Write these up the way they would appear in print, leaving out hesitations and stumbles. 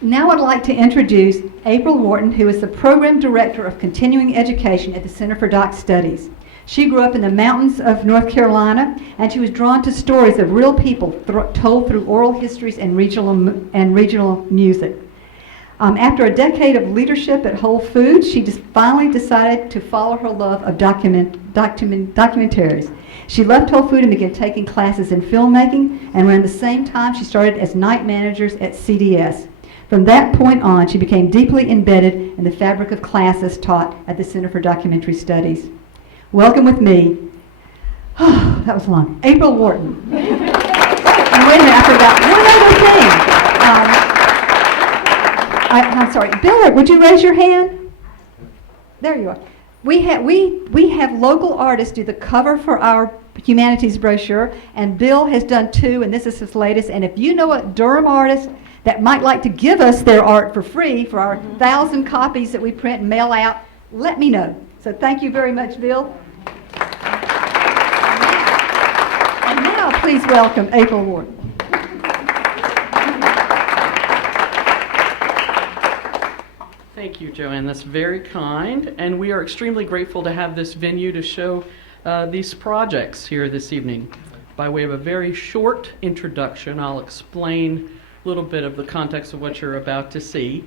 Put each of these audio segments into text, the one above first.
Now I'd like to introduce April Wharton, who is the Program Director of Continuing Education at the Center for Doc Studies. She grew up in the mountains of North Carolina, and she was drawn to stories of real people told through oral histories and regional music. After a decade of leadership at Whole Foods, she finally decided to follow her love of documentaries. She left Whole Foods and began taking classes in filmmaking, and around the same time she started as night managers at CDS. From that point on, she became deeply embedded in the fabric of classes taught at the Center for Documentary Studies. Welcome with me, that was long, April Wharton. And wait a minute, I forgot one other thing. I'm sorry, Bill, would you raise your hand? There you are. We have local artists do the cover for our humanities brochure, and Bill has done two, and this is his latest. And if you know a Durham artist that might like to give us their art for free for our 1,000 copies that we print and mail out, let me know. So thank you very much, Bill. And now please welcome April Wharton. Thank you, Joanne. That's very kind. And we are extremely grateful to have this venue to show these projects here this evening. By way of a very short introduction, I'll explain a little bit of the context of what you're about to see.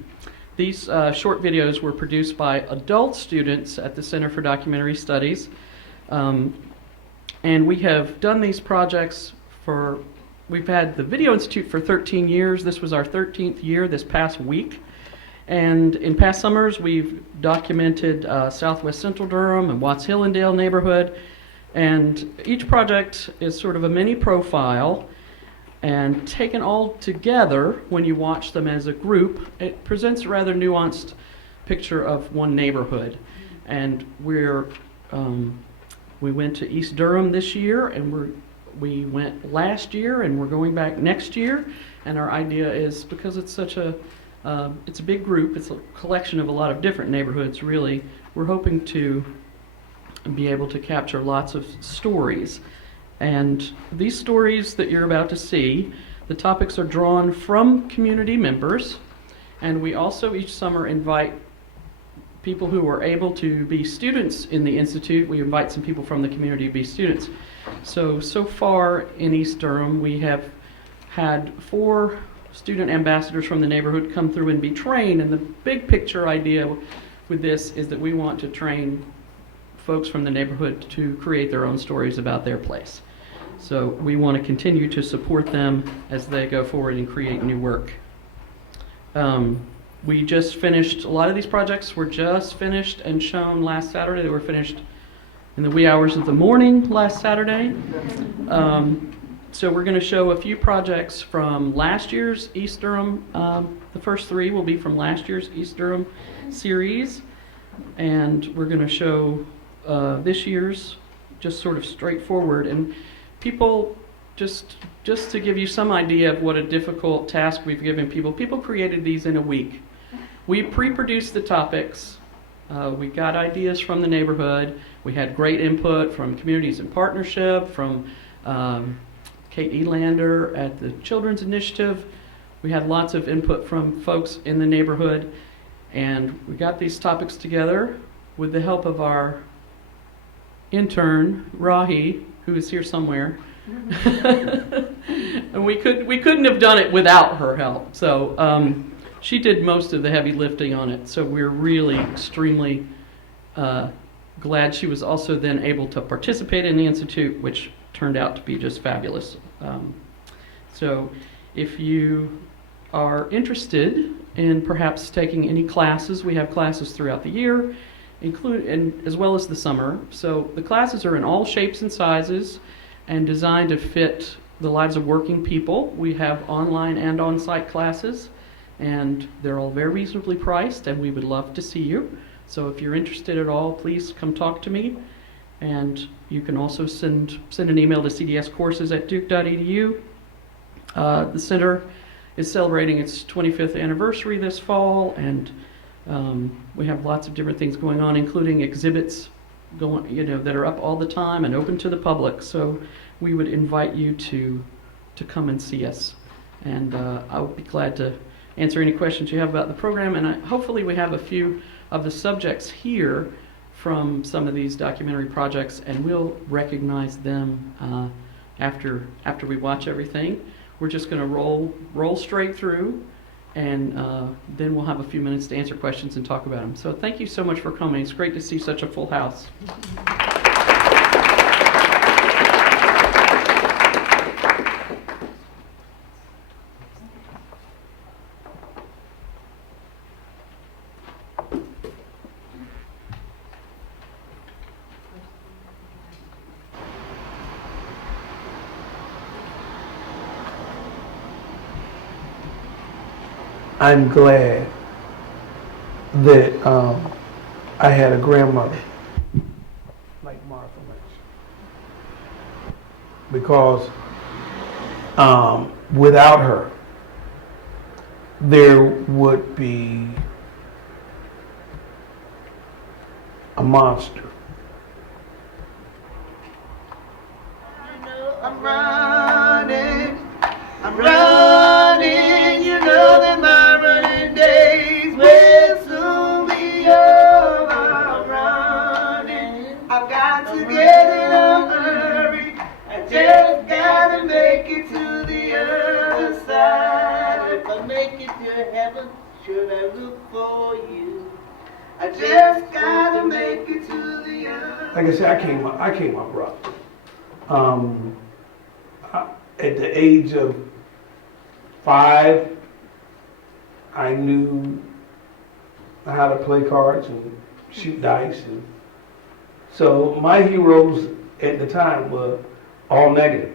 These short videos were produced by adult students at the Center for Documentary Studies. And we have done these projects we've had the Video Institute for 13 years. This was our 13th year this past week. And in past summers, we've documented Southwest Central Durham and Watts Hillendale neighborhood. And each project is sort of a mini profile. And taken all together, when you watch them as a group, it presents a rather nuanced picture of one neighborhood. And we went to East Durham this year, and we went last year, and we're going back next year. And our idea is, because it's such it's a big group, it's a collection of a lot of different neighborhoods, really, we're hoping to be able to capture lots of stories. And these stories that you're about to see, the topics are drawn from community members, and we also each summer invite people who are able to be students in the Institute. We invite some people from the community to be students. So far in East Durham, we have had 4 student ambassadors from the neighborhood come through and be trained, and the big picture idea with this is that we want to train folks from the neighborhood to create their own stories about their place. So we want to continue to support them as they go forward and create new work. We just finished, a lot of these projects were just finished and shown last Saturday. They were finished in the wee hours of the morning last Saturday. So we're going to show a few projects from last year's East Durham. The first 3 will be from last year's East Durham series. And we're going to show this year's, just sort of straightforward. And people, just to give you some idea of what a difficult task we've given people created these in a week. We pre-produced the topics. We got ideas from the neighborhood. We had great input from Communities in Partnership, from Kate Elander at the Children's Initiative. We had lots of input from folks in the neighborhood, and we got these topics together with the help of our intern, Rahi, who is here somewhere. And we couldn't have done it without her help. So she did most of the heavy lifting on it. So we're really extremely glad she was also then able to participate in the Institute, which turned out to be just fabulous. So if you are interested in perhaps taking any classes, we have classes throughout the year, as well as the summer. So the classes are in all shapes and sizes and designed to fit the lives of working people. We have online and on-site classes, and they're all very reasonably priced, and we would love to see you. So if you're interested at all, please come talk to me. And you can also send an email to cdscourses@duke.edu. The center is celebrating its 25th anniversary this fall, and we have lots of different things going on, including exhibits that are up all the time and open to the public. So we would invite you to come and see us, and I would be glad to answer any questions you have about the program. And hopefully we have a few of the subjects here from some of these documentary projects, and we'll recognize them after we watch everything. We're just going to roll straight through, and then we'll have a few minutes to answer questions and talk about them. So thank you so much for coming. It's great to see such a full house. I'm glad that I had a grandmother like Martha Lynch, because without her, there would be a monster. I'm running, you know that my running days will soon be over. I'm running, I've got to get in a hurry. I just gotta make it to the other side. If I make it to heaven, should I look for you? I just gotta make it to the other. Like I said, I came up rough. At the age of 5, I knew how to play cards and shoot dice, and so my heroes at the time were all negative.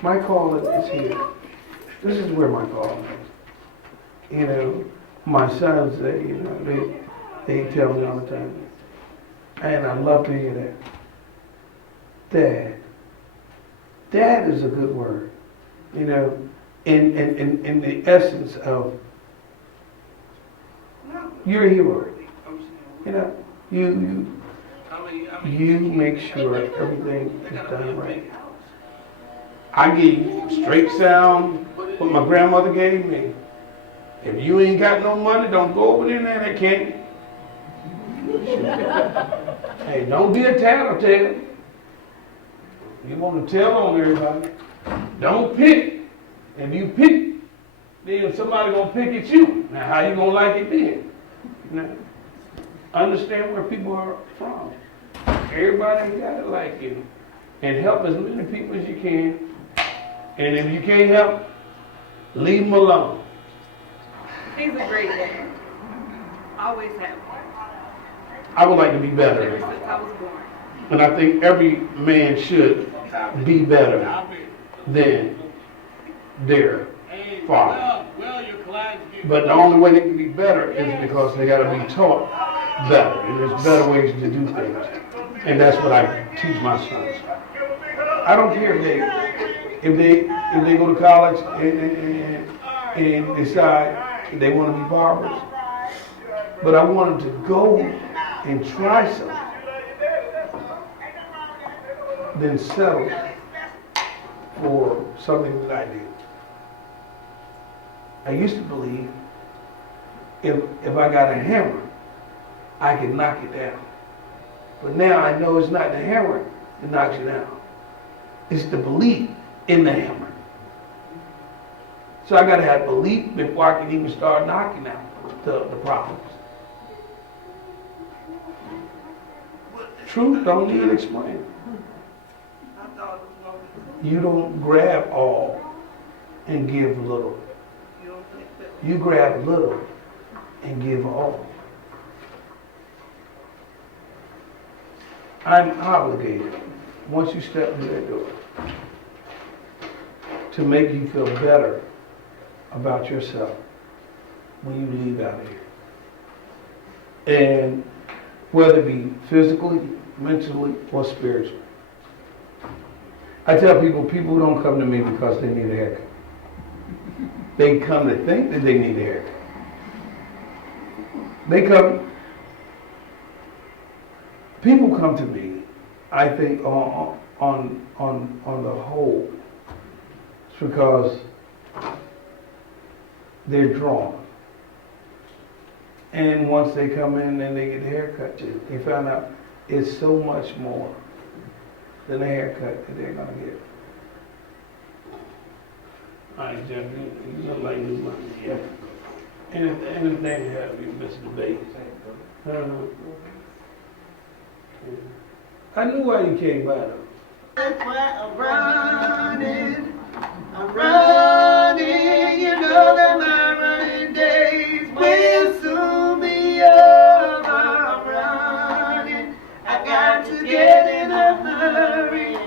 My calling is here. This is where my calling is. You know, my sons, they tell me all the time, and I love to hear that. Dad is a good word, you know, in the essence of, you're a hero. You know, you make sure everything is done right. I give you straight sound what my grandmother gave me. If you ain't got no money, don't go over there that can't. Hey, don't be a tattletale. You want to tell on everybody. Don't pick. If you pick, then somebody gonna pick at you. Now, how you gonna like it then? You know, understand where people are from. Everybody ain't got it like you, and help as many people as you can. And if you can't help, leave them alone. He's a great dad. Always have been. I would like to be Ever better, since I was born. and I think every man should be better than their father. But the only way they can be better is because they got to be taught better, and there's better ways to do things, and that's what I teach my sons. I don't care if they go to college and decide they want to be barbers, but I want them to go and try something, then settle for something that I did. I used to believe if I got a hammer, I could knock it down. But now I know it's not the hammer that knocks you down. It's the belief in the hammer. So I got to have belief before I can even start knocking out the problems. Truth don't need explaining. You don't grab all and give little. You grab little and give all. I'm obligated, once you step through that door, to make you feel better about yourself when you leave out of here. And whether it be physically, mentally, or spiritually. I tell people don't come to me because they need a haircut. They come to think that they need a haircut. People come to me, I think, on the whole, It's because they're drawn. And once they come in and they get a haircut, they found out it's so much more than a haircut that they're gonna get. All right, Jeff, you look like new money. Yeah. Anything to help you, Mr. Bates. I knew why you came by though. I'm running, you know that my running days will soon be over. I'm running, I got to get in a hurry,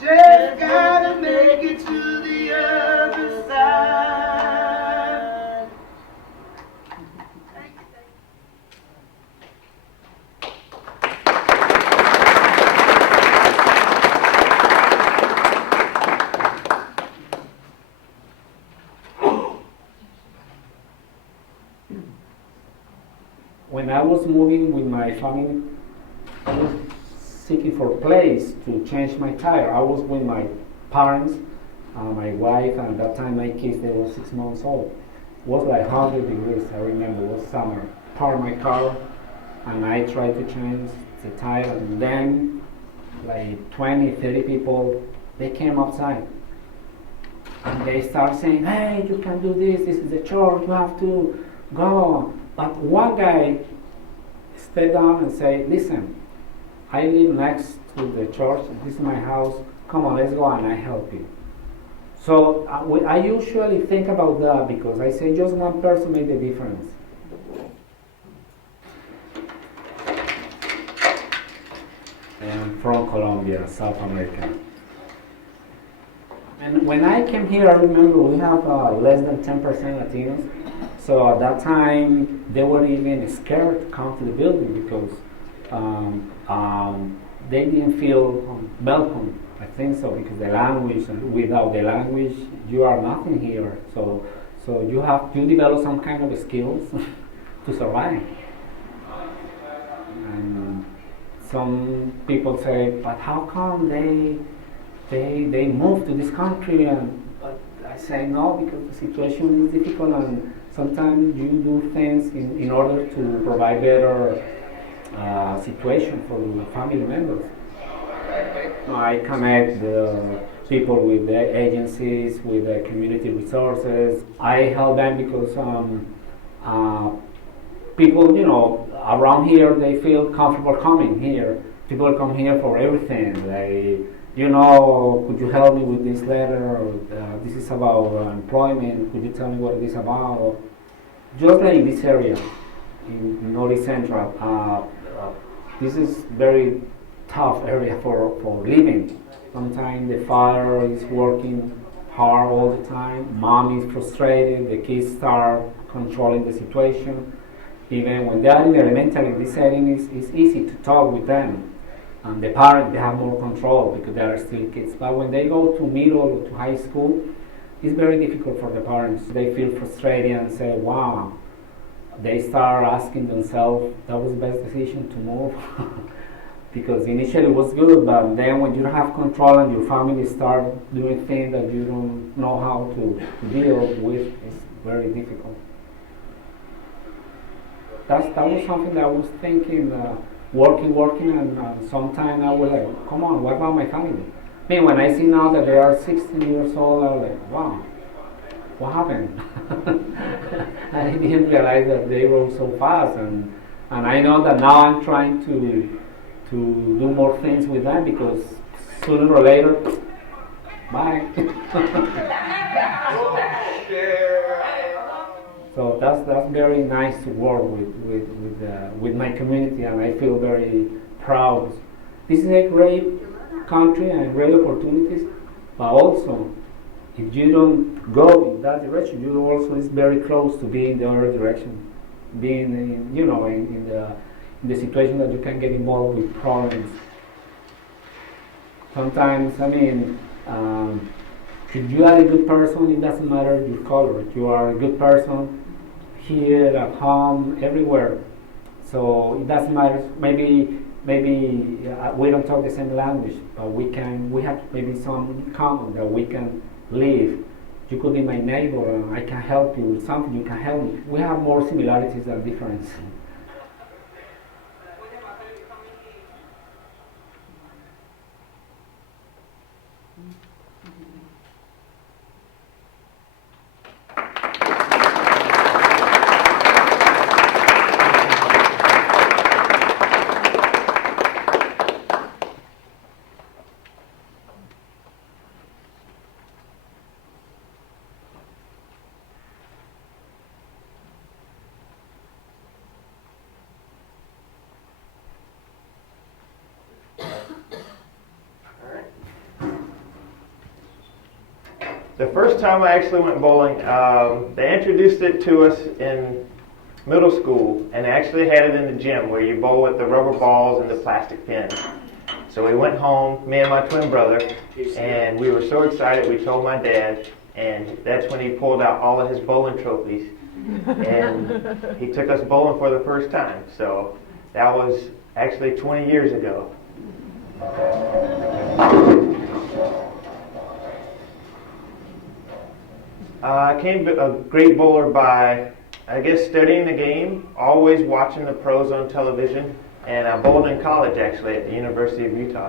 just gotta make it to the other side. When I was moving with my family, I was seeking for a place to change my tire. I was with my parents, my wife, and at that time my kids, they were 6 months old. It was like 100 degrees, I remember, it was summer. Parked my car, and I tried to change the tire, and then like 20, 30 people, they came outside. And they start saying, hey, you can do this is the church, you have to go. But one guy stepped down and said, listen, I live next to the church, this is my house, come on, let's go and I help you. So I usually think about that because I say just one person made the difference. I'm from Colombia, South America. And when I came here, I remember we have less than 10% Latinos. So at that time, they were even scared to come to the building because they didn't feel welcome. I think so because the language, without the language, you are nothing here. So you develop some kind of skills to survive. And some people say, but how come they moved to this country? But I say no, because the situation is difficult and sometimes you do things in order to provide better situation for the family members. I connect the people with the agencies, with the community resources. I help them because people, around here, they feel comfortable coming here. People come here for everything. They, could you help me with this letter? This is about employment. Could you tell me what it is about? Just like in this area, in North Central, this is very tough area for living. Sometimes the father is working hard all the time. Mom is frustrated. The kids start controlling the situation. Even when they are in elementary, this setting is easy to talk with them. And the parents, they have more control because they are still kids. But when they go to middle or to high school, it's very difficult for the parents. They feel frustrated and say, wow. They start asking themselves, that was the best decision to move. Because initially it was good, but then when you don't have control and your family start doing things that you don't know how to deal with, it's very difficult. That was something that I was thinking, working, and sometimes I was like, come on, what about my family? I mean, when I see now that they are 16 years old, I'm like, wow, what happened? I didn't realize that they grow so fast, and I know that now I'm trying to do more things with them because sooner or later, bye. So that's very nice to work with my community, and I feel very proud. This is a great country and great opportunities, but also if you don't go in that direction, you also is very close to being in the other direction, being in the situation that you can get involved with problems. Sometimes, if you are a good person, it doesn't matter your color. If you are a good person here, at home, everywhere. So it doesn't matter. Maybe we don't talk the same language, but we have maybe some in common that we can live you could be my neighbor and I can help you with something, you can help me. We have more similarities than differences. The first time I actually went bowling, they introduced it to us in middle school and actually had it in the gym where you bowl with the rubber balls and the plastic pins. So we went home, me and my twin brother, and we were so excited we told my dad, and that's when he pulled out all of his bowling trophies and he took us bowling for the first time. So that was actually 20 years ago. I became a great bowler by, I guess, studying the game, always watching the pros on television, and I bowled in college actually at the University of Utah.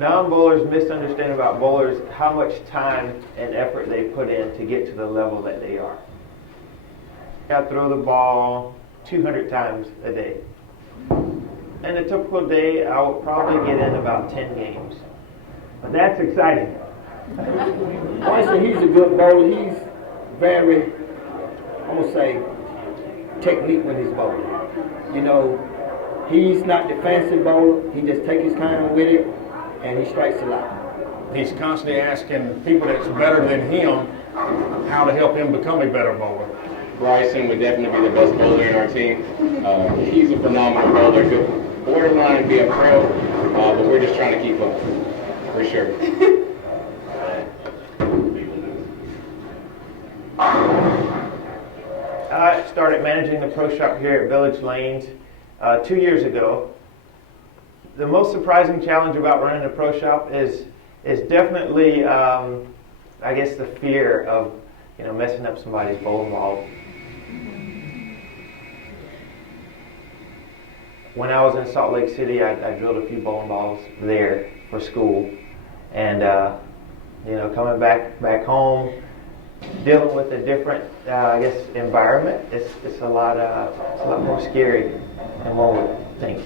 Non-bowlers misunderstand about bowlers how much time and effort they put in to get to the level that they are. I throw the ball 200 times a day. In a typical day, I would probably get in about 10 games. But that's exciting. I say he's a good bowler. He's very, I'm going to say, technique with his bowling. You know, he's not the fancy bowler. He just takes his time with it, and he strikes a lot. He's constantly asking people that's better than him how to help him become a better bowler. Bryson would definitely be the best bowler in our team. He's a phenomenal bowler. Could borderline be a pro, but we're just trying to keep up, for sure. I started managing the pro shop here at Village Lanes 2 years ago. The most surprising challenge about running a pro shop is definitely, I guess, the fear of messing up somebody's bowling ball. When I was in Salt Lake City, I drilled a few bowling balls there for school, and coming back home, dealing with a different, I guess, environment, it's a lot more scary than one would think.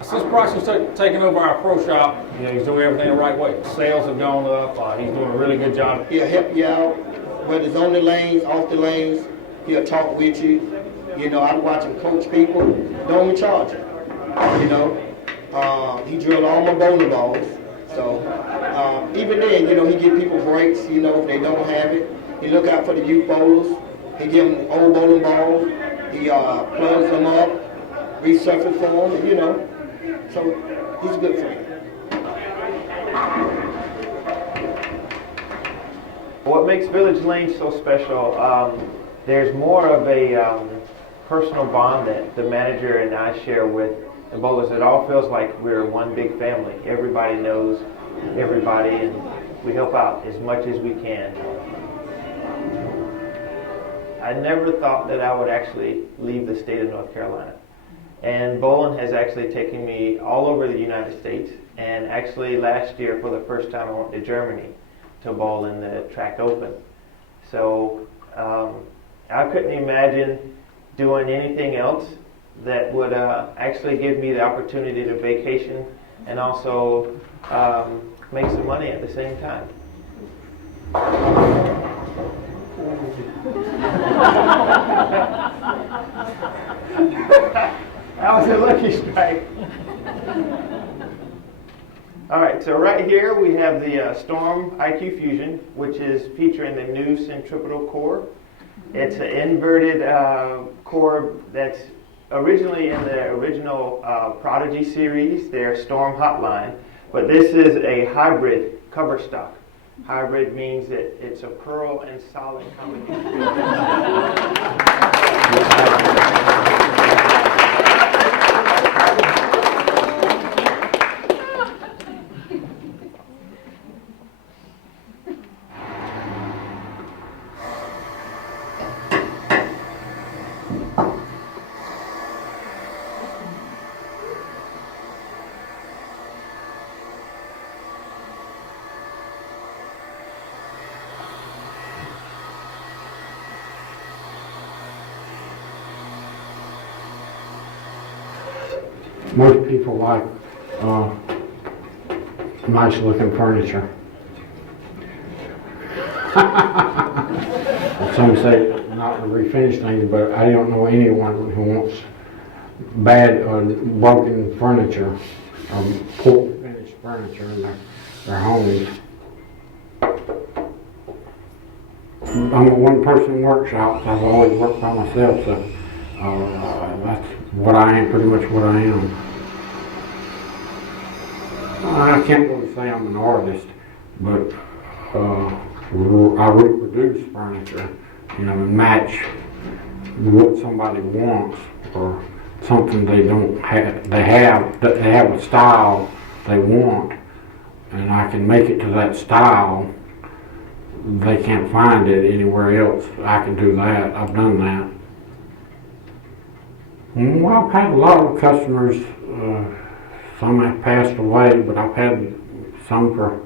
Since Bryson's taken over our pro shop, he's doing everything the right way. Sales have gone up. He's doing a really good job. He'll help you out, whether it's on the lanes, off the lanes. He'll talk with you. I watch him coach people. Don't even charge him. He drilled all my bowling balls. So even then, he give people breaks, if they don't have it. He look out for the youth bowlers. He give them old bowling balls. He plugs them up, resurface for them, So he's a good friend. What makes Village Lane so special, there's more of a personal bond that the manager and I share with the bowlers. It all feels like we're one big family. Everybody knows everybody, and we help out as much as we can. I never thought that I would actually leave the state of North Carolina. And bowling has actually taken me all over the United States. And actually last year, for the first time, I went to Germany to bowl in the track open. So I couldn't imagine doing anything else that would actually give me the opportunity to vacation and also make some money at the same time. That was a lucky strike. All right, so right here we have the Storm IQ Fusion, which is featuring the new centripetal core. It's an inverted core that's originally in the original Prodigy series, their Storm Hotline, but this is a hybrid cover stock. Hybrid means that it's a pearl and solid combination. Most people like nice looking furniture. Some say not to refinish things, but I don't know anyone who wants bad or broken furniture, poor finished furniture in their homes. I'm a one-person workshop. I've always worked by myself, so that's what I am, pretty much what I am. I can't really say I'm an artist, but I reproduce furniture, and match what somebody wants or something they don't have. They have a style they want, and I can make it to that style. They can't find it anywhere else. I can do that. I've done that. Well, I've had a lot of customers. Some have passed away, but I've had some for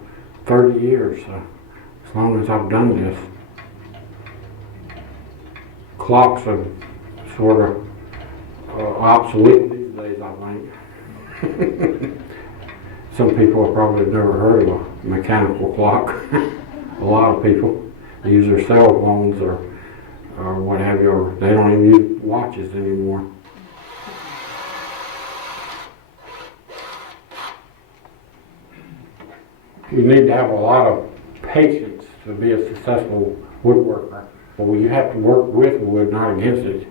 30 years, so as long as I've done this. Clocks are sort of obsolete these days, I think. Some people have probably never heard of a mechanical clock. A lot of people use their cell phones or what have you, or they don't even use watches anymore. You need to have a lot of patience to be a successful woodworker. Well, you have to work with wood, not against it.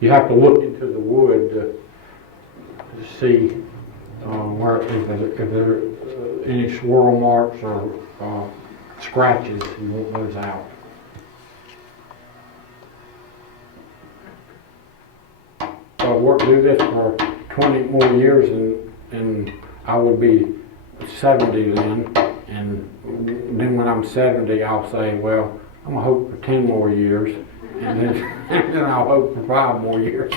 You have to look into the wood to see where if there are any swirl marks or scratches. You want those out. So do this for 20 more years, and I would be 70 then. And then when I'm 70, I'll say, well, I'm gonna hope for 10 more years, and then I'll hope for 5 more years.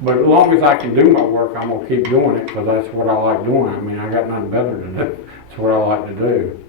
But as long as I can do my work, I'm gonna keep doing it, because that's what I like doing. I mean, I got nothing better to do. That's what I like to do.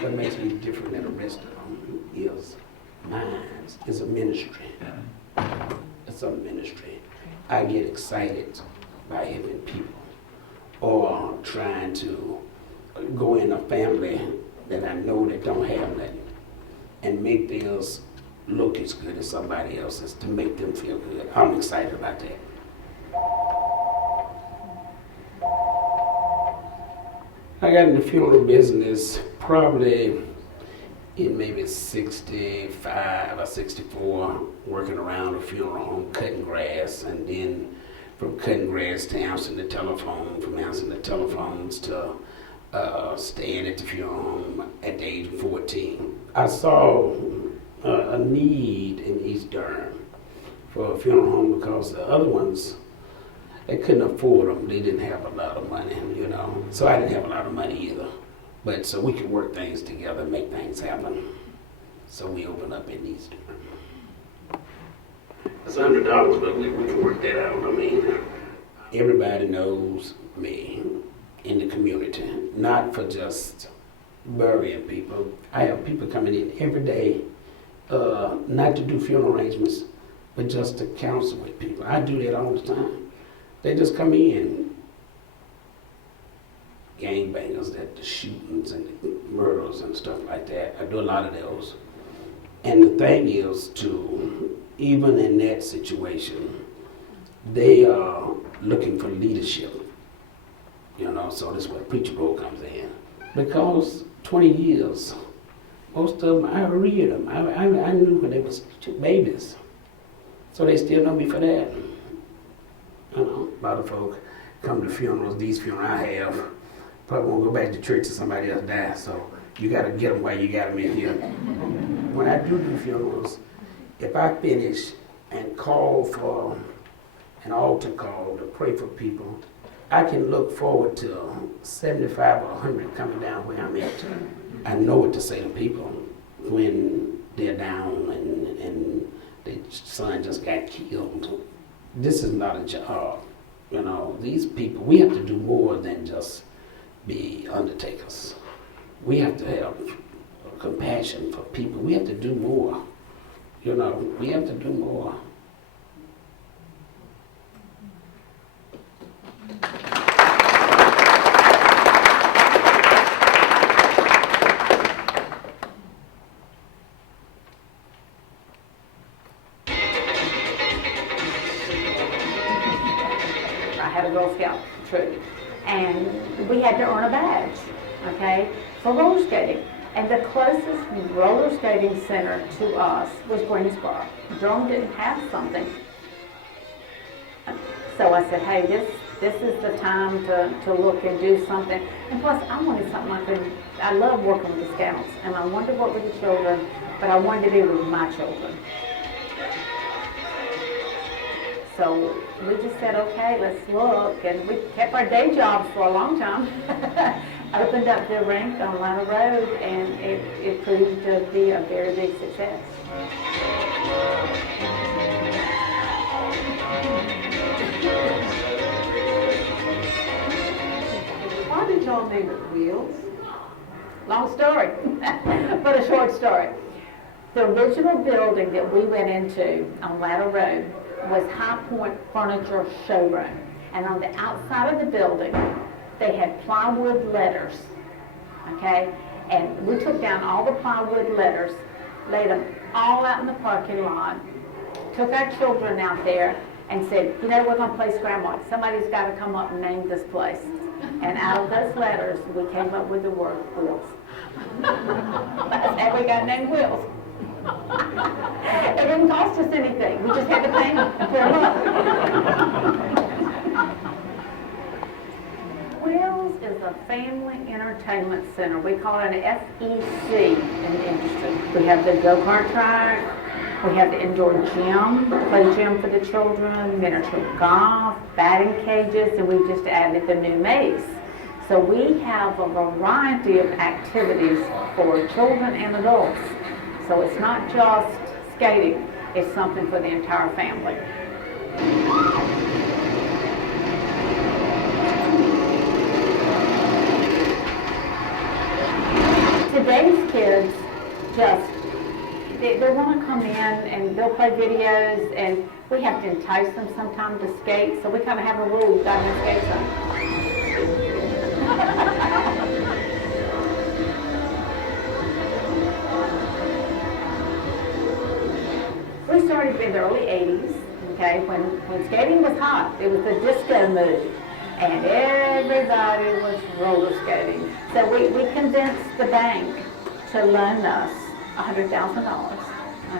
What makes me different than the rest of them is mine is a ministry. It's a ministry. I get excited by helping people or trying to go in a family that I know that don't have nothing and make theirs look as good as somebody else's to make them feel good. I'm excited about that. I got in the funeral business probably in maybe 65 or 64, working around a funeral home, cutting grass, and then from cutting grass to answering the telephone, from answering the telephones to staying at the funeral home at the age of 14. I saw a need in East Durham for a funeral home because the other ones, they couldn't afford them. They didn't have a lot of money, So I didn't have a lot of money either. But so we could work things together, make things happen. So we opened up in East Durham. It's $100, but we can work that out. I mean, everybody knows me in the community, not for just burying people. I have people coming in every day, not to do funeral arrangements, but just to counsel with people. I do that all the time. They just come in, gangbangers, that the shootings and the murders and stuff like that. I do a lot of those. And the thing is, even in that situation, they are looking for leadership. So this is where the preacher role comes in. Because 20 years, most of them, I reared them. I knew when they was babies. So they still know me for that. A lot of folk come to funerals, these funerals I have, probably won't go back to church till somebody else dies, so you gotta get them while you got them in here. When I do funerals, if I finish and call for an altar call to pray for people, I can look forward to 75 or 100 coming down where I'm at. I know what to say to people when they're down and their son just got killed. This is not a job. You know, these people, we have to do more than just be undertakers. We have to have compassion for people. We have to do more. You know, we have to do more. I had a Girl Scout troop, and we had to earn a badge, okay, for roller skating. And the closest roller skating center to us was Greensboro. Durham didn't have something. So I said, hey, this is the time to look and do something. And plus, I wanted something I love working with the Scouts, and I wanted to work with the children, but I wanted to be with my children. So we just said, okay, let's look, and we kept our day jobs for a long time. Opened up the rink on Atlanta Road, and it proved to be a very big success. Why did y'all name it Wheels? Long story, but a short story. The original building that we went into on Atlanta Road was High Point Furniture Showroom. And on the outside of the building, they had plywood letters, okay? And we took down all the plywood letters, laid them all out in the parking lot, took our children out there and said, you know, we're gonna play Scramble. Somebody's gotta come up and name this place. And out of those letters, we came up with the word Wheels. And we got named Wheels. It didn't cost us anything. We just had to paint them and put them up. Wheels is a family entertainment center. We call it an FEC in the industry. We have the go-kart track, we have the indoor gym, play gym for the children, miniature golf, batting cages, and we just added the new maze. So we have a variety of activities for children and adults. So it's not just skating, it's something for the entire family. Today's kids they want to come in and they'll play videos, and we have to entice them sometimes to skate, so we kind of have a rule, you've got to have skates on. We started in the early 80s, okay, when skating was hot. It was the disco move, and everybody was roller skating. So we convinced the bank to loan us $100,000,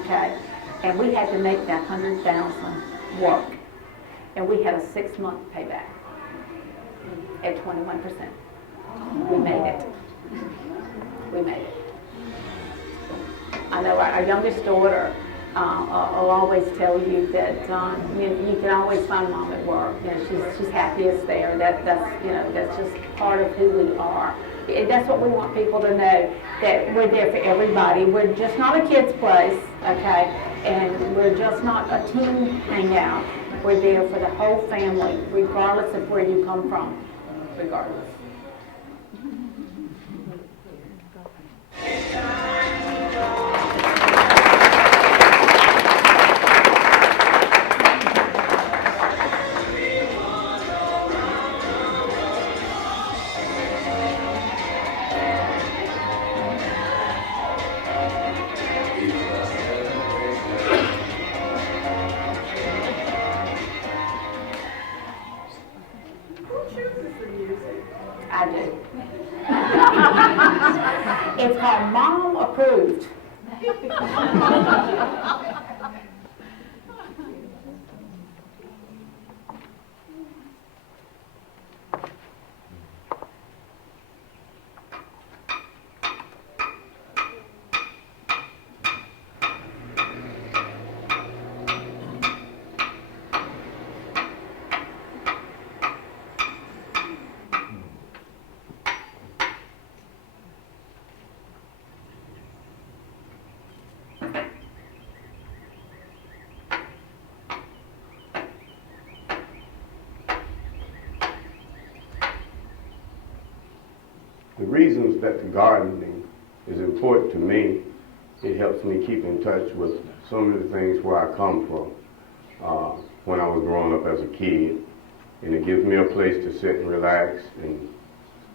okay, and we had to make that $100,000 work, and we had a 6-month payback at 21%. We made it. We made it. I know our youngest daughter will always tell you that you can always find mom at work. You know, she's happiest there. That's just part of who we are. That's what we want people to know, that we're there for everybody. We're just not a kid's place, okay? And we're just not a teen hangout. We're there for the whole family, regardless of where you come from, regardless. I do. It's called Mom Approved. the reasons that the gardening is important to me, it helps me keep in touch with some of the things where I come from when I was growing up as a kid. And it gives me a place to sit and relax and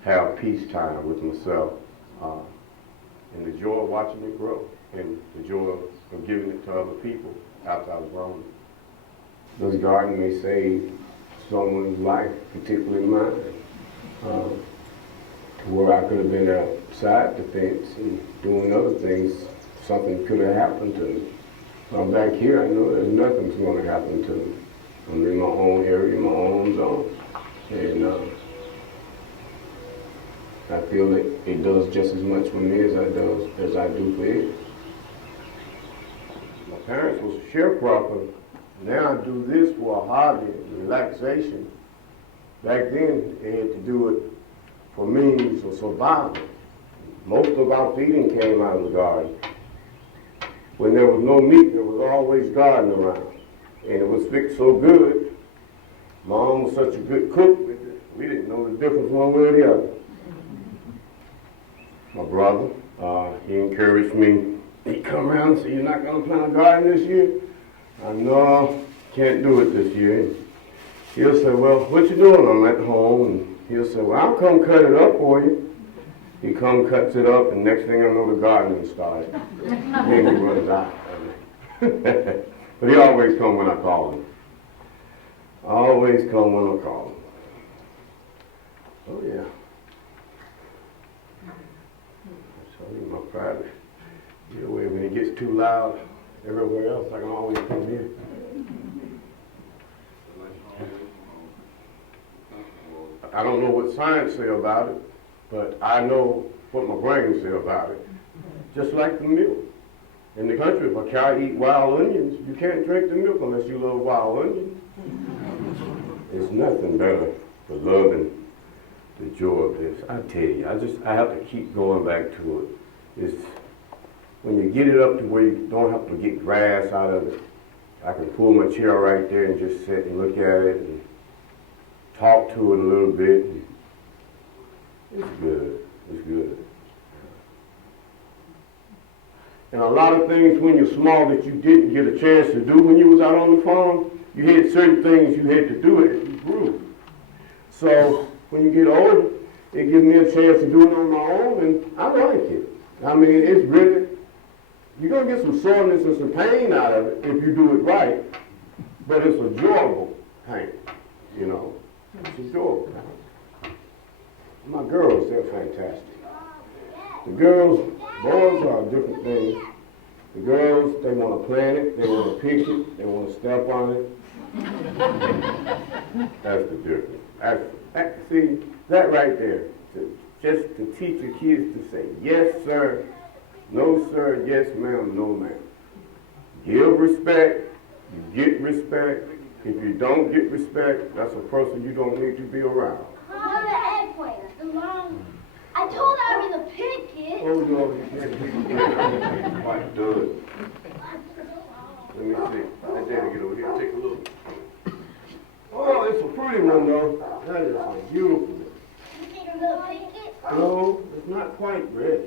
have peace time with myself. And the joy of watching it grow and the joy of giving it to other people after I've grown it. This garden may save someone's life, particularly mine, to where I could have been outside the fence and doing other things. Something could have happened to me. I'm back here, I know there's nothing's going to happen to me. I'm in my own area, my own zone. And I feel that it does just as much for me as I do for it. My parents was a sharecropper. Now I do this for a hobby, relaxation. Back then, they had to do it for means of survival. Most of our feeding came out of the garden. When there was no meat, there was always garden around. And it was fixed so good. Mom was such a good cook with it, we didn't know the difference one way or the other. My brother, he encouraged me. He'd come around and say, "You're not going to plant a garden this year?" I know, can't do it this year. And he'll say, "Well, what you doing?" I'm at home. And he'll say, "Well, I'll come cut it up for you." He come, cuts it up, and next thing I know, the gardening started. Then he runs out. But he always come when I call him. Always come when I call him. Oh, yeah. So in my private getaway, when it gets too loud everywhere else, I can always come here. I don't know what science say about it, but I know what my brain say about it. Just like the milk. In the country, if a cow eat wild onions, you can't drink the milk unless you love wild onions. There's nothing better for loving the joy of this. I tell you, I have to keep going back to it. It's when you get it up to where you don't have to get grass out of it. I can pull my chair right there and just sit and look at it and talk to it a little bit. It's good. It's good. And a lot of things when you're small that you didn't get a chance to do when you was out on the farm, you had certain things you had to do as you grew. So when you get older, it gives me a chance to do it on my own, and I like it. I mean, it's really, you're going to get some soreness and some pain out of it if you do it right, but it's enjoyable pain, you know. It's enjoyable pain. My girls, they're fantastic. The girls, boys are different things. The girls, they want to plant it, they want to pick it, they want to step on it. That's the difference. See, that right there, just to teach your kids to say, yes, sir, no, sir, yes, ma'am, no, ma'am. Give respect, you get respect. If you don't get respect, that's a person you don't need to be around. Oh, the eggplant, the long. I told her I was a pick it. Oh, no, you can't. Quite good. Let me see. Let Daddy get over here. Take a look. Oh, it's a pretty one, though. That is a beautiful one. You think I'm gonna pick it? No, it's not quite red.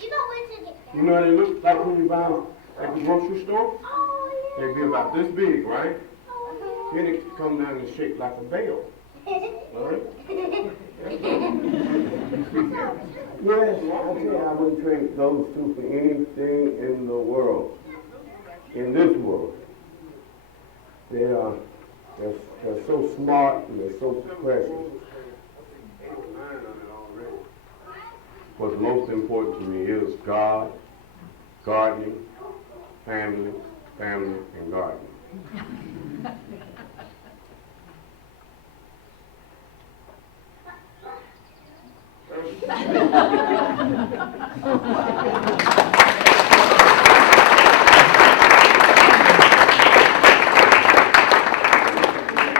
You know what's in it? You know what they look like when you buy them at the grocery store? Oh, yeah. They be about this big, right? Oh, Then it come down and shaped like a bell. All right? Yes, I tell you, I wouldn't trade those two for anything in the world. In this world. They're so smart and they're so precious. What's most important to me is God, gardening, family, and gardening.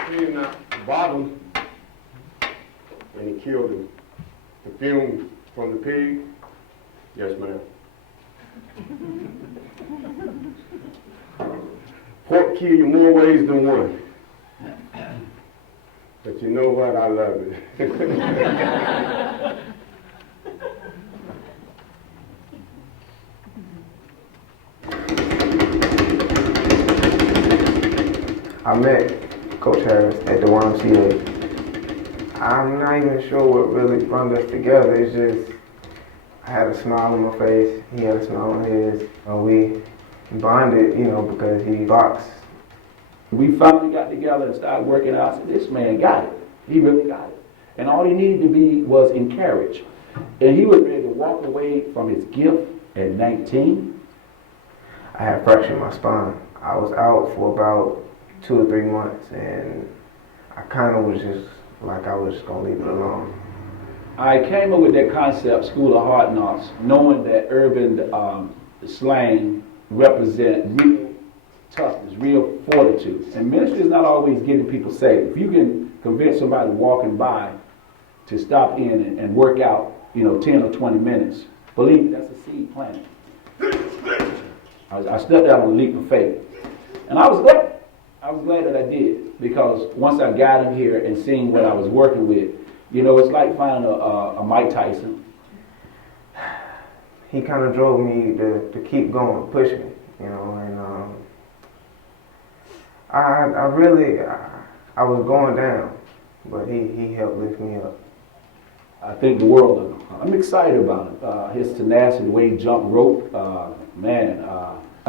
Cleaning out the bottom, and he killed him. The fumes from the pig. Yes, ma'am. Pork kill you more ways than one. But you know what? I love it. met Coach Harris at the YMCA. I'm not even sure what really brought us together. It's just I had a smile on my face. He had a smile on his. We bonded, because he boxed. We finally got together and started working out. I said, this man got it. He really got it. And all he needed to be was encouraged. And he was ready to walk away from his gift at 19. I had fractured my spine. I was out for about 2 or 3 months, and I kind of was just like I was just going to leave it alone. I came up with that concept, School of Hard Knocks, knowing that urban slang represent real toughness, real fortitude. And ministry is not always getting people saved. If you can convince somebody walking by to stop in and work out, 10 or 20 minutes, believe me, that's a seed planted. I stepped out on a leap of faith. And I was glad. I was glad that I did, because once I got him here and seeing what I was working with, it's like finding a Mike Tyson. He kind of drove me to keep going, push me, and I was going down, but he helped lift me up. I think the world of him. I'm excited about him. His tenacity, the way he jumped rope, I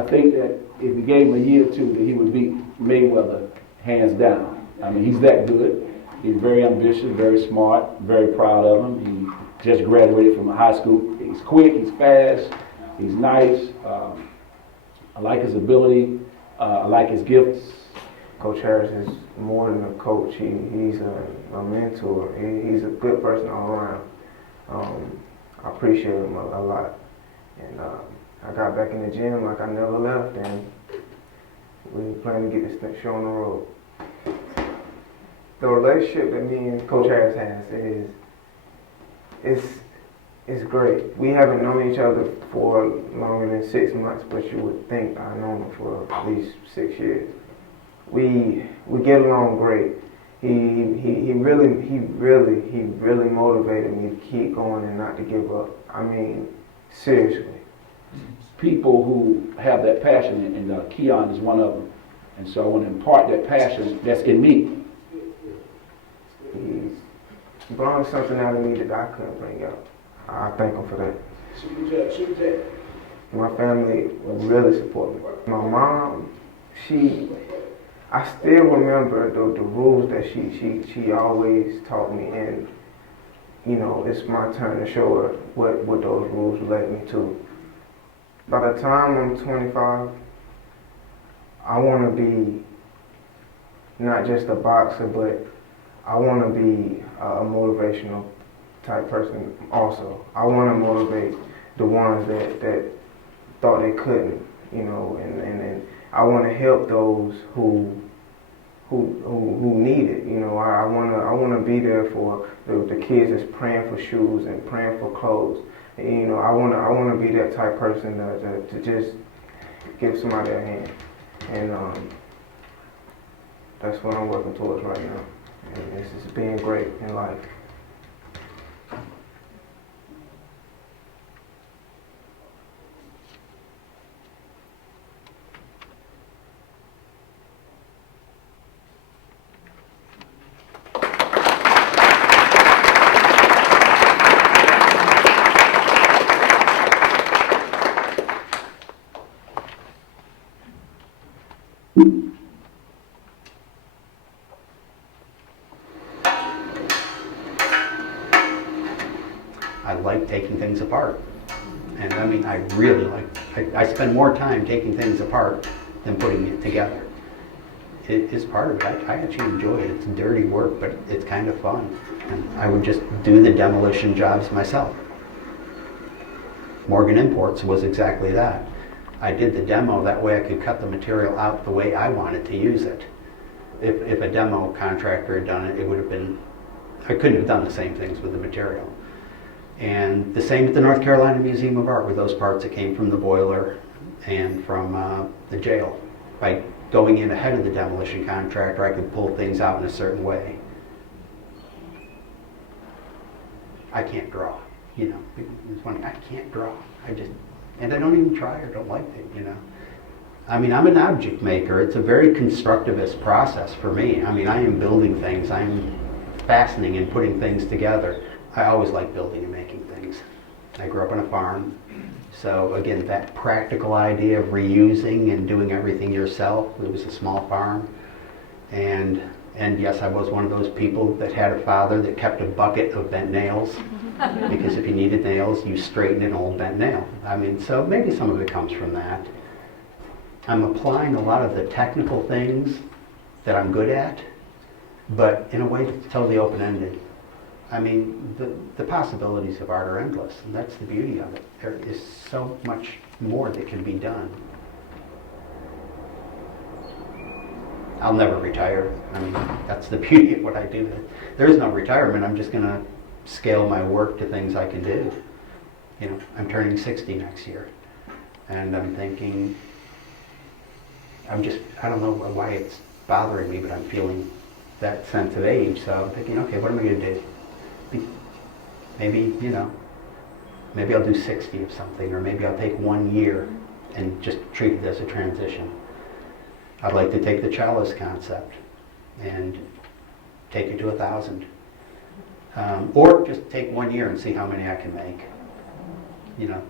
think that if we gave him a year or two, that he would beat Mayweather hands down. I mean, he's that good. He's very ambitious, very smart, very proud of him. He just graduated from a high school. He's quick, he's fast, he's nice. I like his ability. I like his gifts. Coach Harris is more than a coach. He's a mentor. He's a good person all around. I appreciate him a lot. And I got back in the gym like I never left, and we plan to get this show on the road. The relationship that me and Coach Harris has is great. We haven't known each other for longer than 6 months, but you would think I've known him for at least 6 years. We get along great. He really motivated me to keep going and not to give up. I mean, seriously. People who have that passion, and Keon is one of them. And so I want to impart that passion that's in me. He's brought something out of me that I couldn't bring out. I thank him for that. My family really support me. My mom, I still remember the rules that she always taught me, and it's my turn to show her what those rules led me to. By the time I'm 25, I want to be not just a boxer, but I want to be a motivational type person also. I want to motivate the ones that thought they couldn't, and I want to help those who need it. I want to be there for the kids that's praying for shoes and praying for clothes. I want to be that type person to just give somebody a hand, and that's what I'm working towards right now. And this is being great in life. I like taking things apart. And I mean, I really like, I spend more time taking things apart than putting it together. It is part of it. I actually enjoy it. It's dirty work, but it's kind of fun. And I would just do the demolition jobs myself. Morgan Imports was exactly that. I did the demo, that way I could cut the material out the way I wanted to use it. If a demo contractor had done it, it would have been, I couldn't have done the same things with the material. And the same at the North Carolina Museum of Art with those parts that came from the boiler and from the jail. By going in ahead of the demolition contractor, I could pull things out in a certain way. I can't draw, It's funny, I can't draw. And I don't even try or don't like it, I mean, I'm an object maker. It's a very constructivist process for me. I mean, I am building things. I'm fastening and putting things together. I always like building and making things. I grew up on a farm. So again, that practical idea of reusing and doing everything yourself. It was a small farm. And yes, I was one of those people that had a father that kept a bucket of bent nails. Because if you needed nails, you straightened an old bent nail. I mean, so maybe some of it comes from that. I'm applying a lot of the technical things that I'm good at, but in a way that's totally open-ended. I mean, the possibilities of art are endless, and that's the beauty of it. There is so much more that can be done. I'll never retire. I mean, that's the beauty of what I do. There's no retirement. I'm just going to scale my work to things I can do. You know, I'm turning 60 next year, and I'm thinking, I don't know why it's bothering me, but I'm feeling that sense of age. So I'm thinking, okay, what am I going to do? Maybe, you know, maybe I'll do 60 of something, or maybe I'll take 1 year and just treat it as a transition. I'd like to take the chalice concept and take it to 1,000. Or just take 1 year and see how many I can make. You know,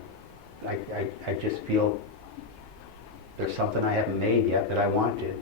I just feel there's something I haven't made yet that I want to.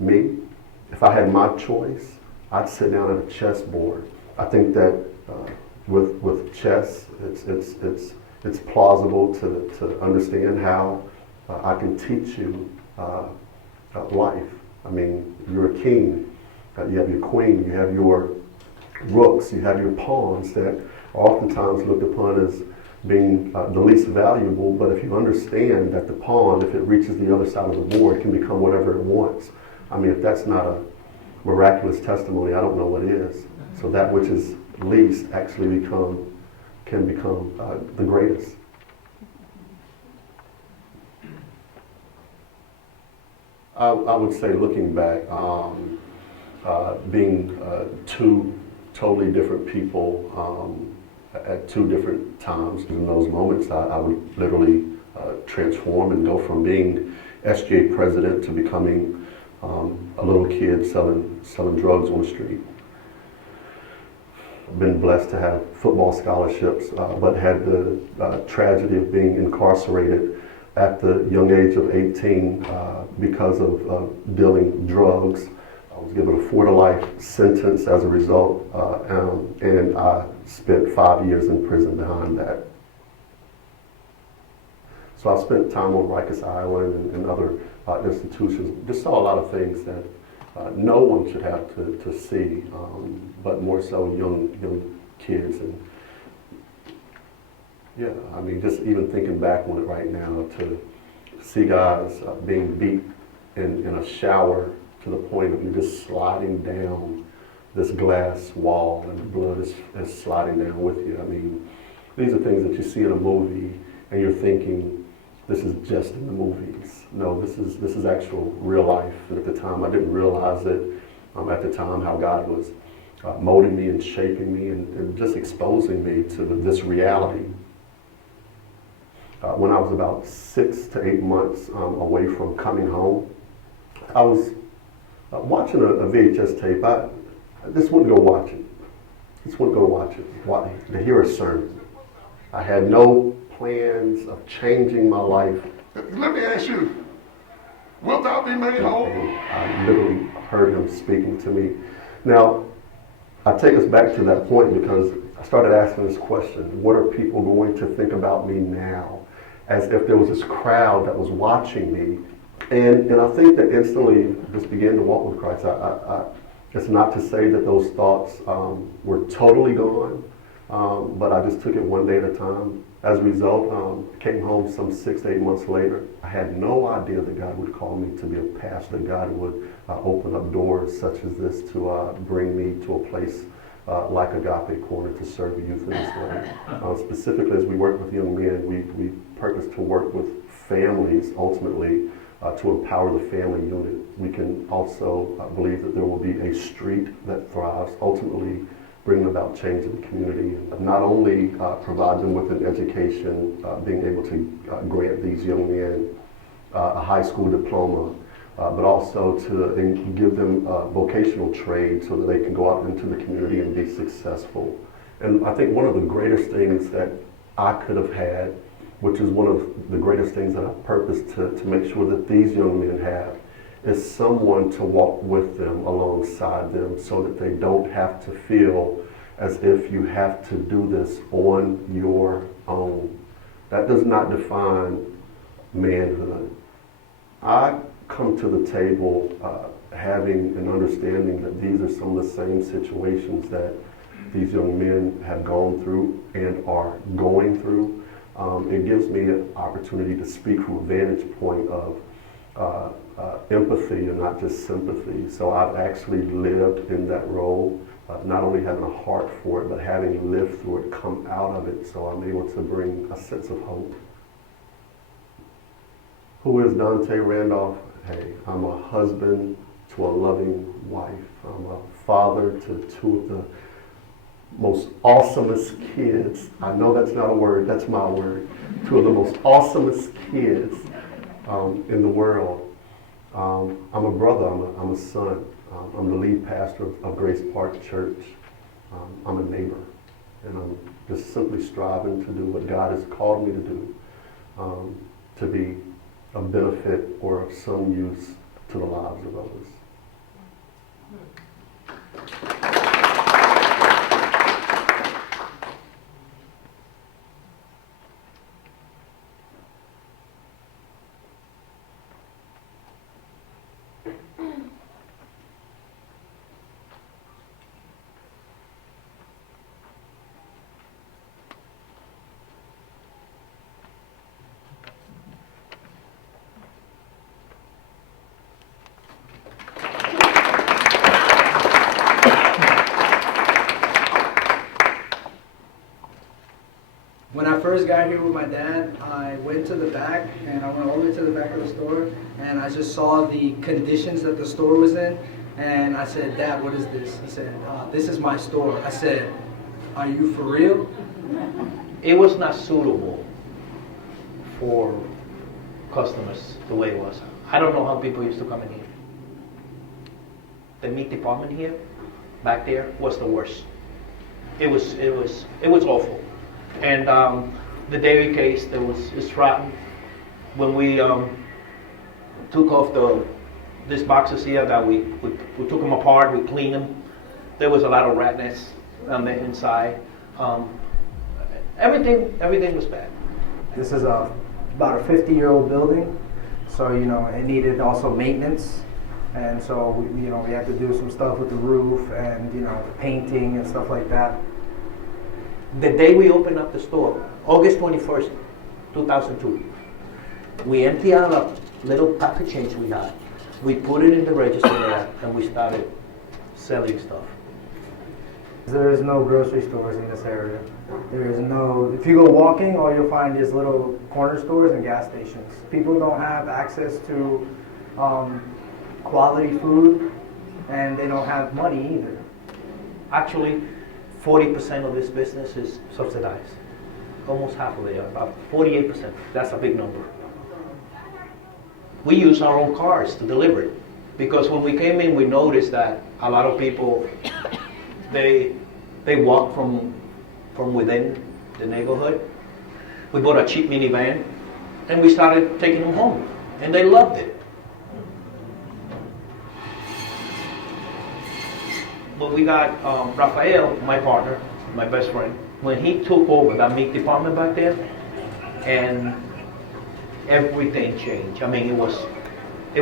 Me, if I had my choice, I'd sit down at a chessboard. I think that with chess, it's plausible to understand how I can teach you life. I mean, you're a king, you have your queen, you have your rooks, you have your pawns that are oftentimes looked upon as being the least valuable, but if you understand that the pawn, if it reaches the other side of the board, can become whatever it wants. I mean, if that's not a miraculous testimony, I don't know what is. So that which is least actually can become the greatest. I would say, looking back, being two totally different people at two different times. In those moments, I would literally transform and go from being SGA president to becoming a little kid selling drugs on the street. I've been blessed to have football scholarships, but had the tragedy of being incarcerated at the young age of 18 because of dealing drugs. I was given a 4-to-life sentence as a result, and I spent 5 years in prison behind that. So I spent time on Rikers Island and other institutions. Just saw a lot of things that no one should have to see, but more so young kids. And yeah, I mean, just even thinking back on it right now, to see guys being beat in a shower to the point of you just sliding down this glass wall and the blood is sliding down with you. I mean, these are things that you see in a movie and you're thinking, this is just in the movies. No, this is actual real life. And at the time, I didn't realize it. At the time, how God was molding me and shaping me and just exposing me to this reality. When I was about 6 to 8 months away from coming home, I was watching a VHS tape. I just wouldn't go watch it. To hear a sermon. I had no plans of changing my life. Let me ask you, wilt thou be made whole? I literally heard him speaking to me. Now, I take us back to that point because I started asking this question: what are people going to think about me now? As if there was this crowd that was watching me. And I think that instantly just began to walk with Christ. It's not to say that those thoughts were totally gone, but I just took it one day at a time. As a result, came home some 6 to 8 months later. I had no idea that God would call me to be a pastor. God would open up doors such as this to bring me to a place like Agape Corner to serve the youth in this way. Specifically, as we work with young men, we purpose to work with families ultimately to empower the family unit. We can also believe that there will be a street that thrives, ultimately bringing about change in the community, and not only provide them with an education, being able to grant these young men a high school diploma, but also to give them vocational trade so that they can go out into the community and be successful. And I think one of the greatest things that I could have had, which is one of the greatest things that I purpose to make sure that these young men have, is someone to walk with them, alongside them, so that they don't have to feel as if you have to do this on your own. That does not define manhood. I come to the table having an understanding that these are some of the same situations that these young men have gone through and are going through. It gives me an opportunity to speak from a vantage point of empathy and not just sympathy. So I've actually lived in that role, not only having a heart for it, but having lived through it, come out of it, so I'm able to bring a sense of hope. Who is Dante Randolph? Hey, I'm a husband to a loving wife. I'm a father to two of the most awesomest kids. I know that's not a word, that's my word. Two of the most awesomest kids in the world. I'm a brother, I'm a son. I'm the lead pastor of Grace Park Church. I'm a neighbor, and I'm just simply striving to do what God has called me to do, to be a benefit or of some use to the lives of others. When I first got here with my dad, I went to the back, and I went all the way to the back of the store, and I just saw the conditions that the store was in, and I said, "Dad, what is this?" He said, "This is my store." I said, "Are you for real?" It was not suitable for customers the way it was. I don't know how people used to come in here. The meat department here, back there, was the worst. It was awful. And the dairy case that is rotten. When we took off these boxes here, that we took them apart, we cleaned them. There was a lot of ratness on the inside. Everything was bad. This is about a 50-year-old building, so it needed also maintenance, and so we had to do some stuff with the roof and painting and stuff like that. The day we opened up the store, August 21st, 2002, we emptied out a little pack of change we had. We put it in the register there, and we started selling stuff. There is no grocery stores in this area. There is no, if you go walking, all you'll find is little corner stores and gas stations. People don't have access to quality food, and they don't have money either. Actually, 40% of this business is subsidized. Almost half of it, about 48%. That's a big number. We use our own cars to deliver it, because when we came in, we noticed that a lot of people, they walk from within the neighborhood. We bought a cheap minivan, and we started taking them home, and they loved it. But we got Rafael, my partner, my best friend, when he took over that meat department back there, and everything changed. I mean, it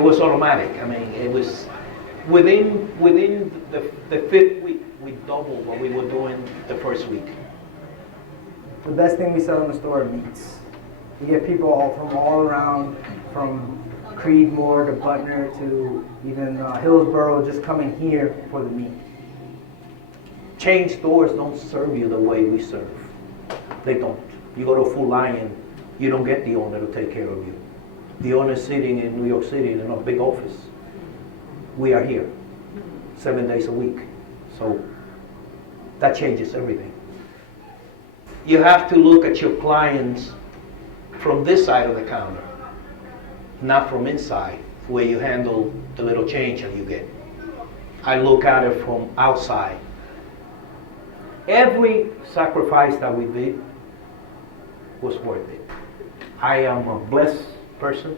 was automatic. I mean, it was within the fifth week, we doubled what we were doing the first week. the best thing we sell in the store are meats. We get people from all around, from Creedmoor to Butner to even Hillsborough, just coming here for the meat. Chain stores don't serve you the way we serve. They don't. You go to a Food Lion, you don't get the owner to take care of you. The owner's sitting in New York City in a big office. We are here 7 days a week. So that changes everything. You have to look at your clients from this side of the counter, not from inside, where you handle the little change that you get. I look at it from outside. Every sacrifice that we did was worth it. I am a blessed person.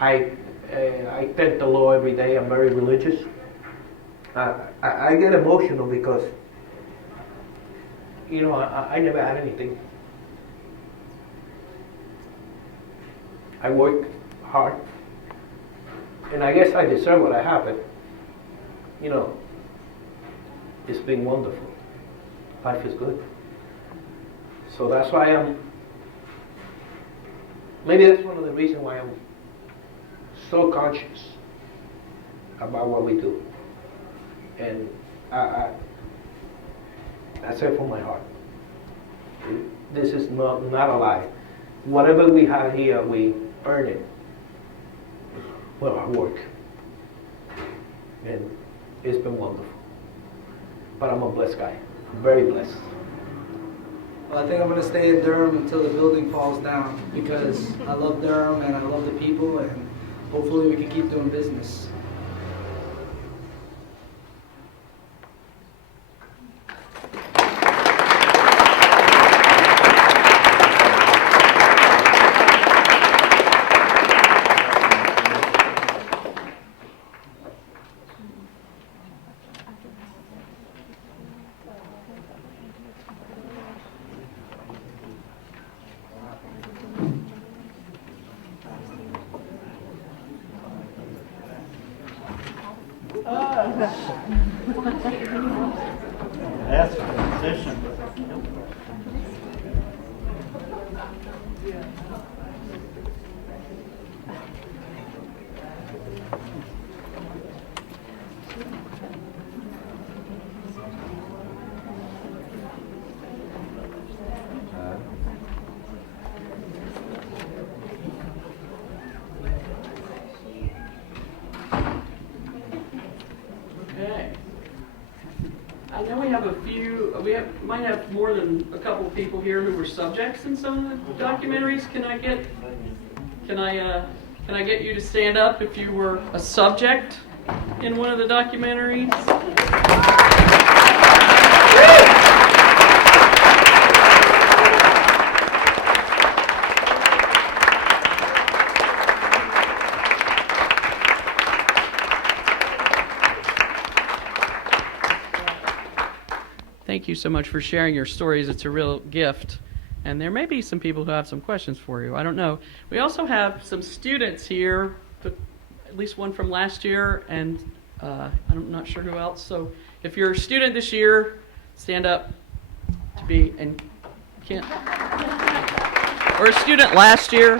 I thank the Lord every day. I'm very religious. I get emotional because, you know, I never had anything. I work hard, and I guess I deserve what I have, but, you know, it's been wonderful. Life is good. So that's why maybe that's one of the reasons why I'm so conscious about what we do. And I say it from my heart. This is not a lie. Whatever we have here, we earn it. Well, our work. And it's been wonderful. But I'm a blessed guy. I'm very blessed. Well, I think I'm going to stay in Durham until the building falls down because I love Durham and I love the people, and hopefully we can keep doing business. That's a position. Okay. I know we have a few, might have more than a couple of people here who were subjects in some of the documentaries. Can I get you to stand up if you were a subject in one of the documentaries? Thank you so much for sharing your stories. It's a real gift. And there may be some people who have some questions for you. I don't know. We also have some students here, at least one from last year, and I'm not sure who else. So if you're a student this year, stand up to be, and can't, or a student last year.